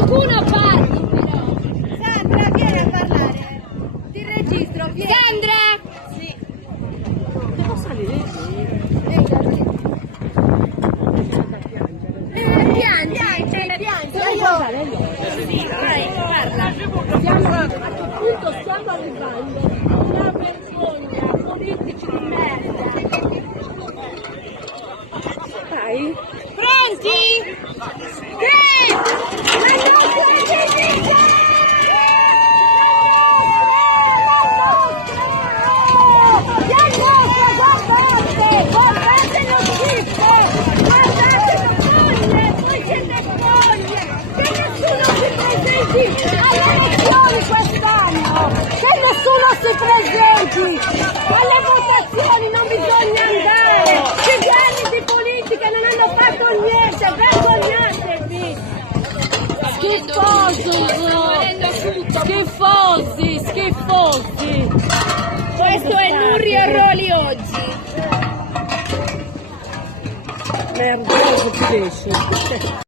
qualcuno parli però. Sandra, vieni a parlare. Ti registro, vieni. Sandra! Sì. Devo salire Piangi. Vai, parla. A che punto stiamo arrivando? Una vergogna, politici di merda. Dai. Pronti? Tre! La nostra giustizia! Guardate lo schifo! Guardate le foglie! Voi siete foglie! Che nessuno si presenti alle elezioni quest'anno! Che nessuno si presenti! Alle votazioni non bisogna andare! I governi di politica non hanno fatto niente! Vergognatevi! Schifosi! Schifosi! Questo è Nurio Roli oggi! Merda, non si riesce.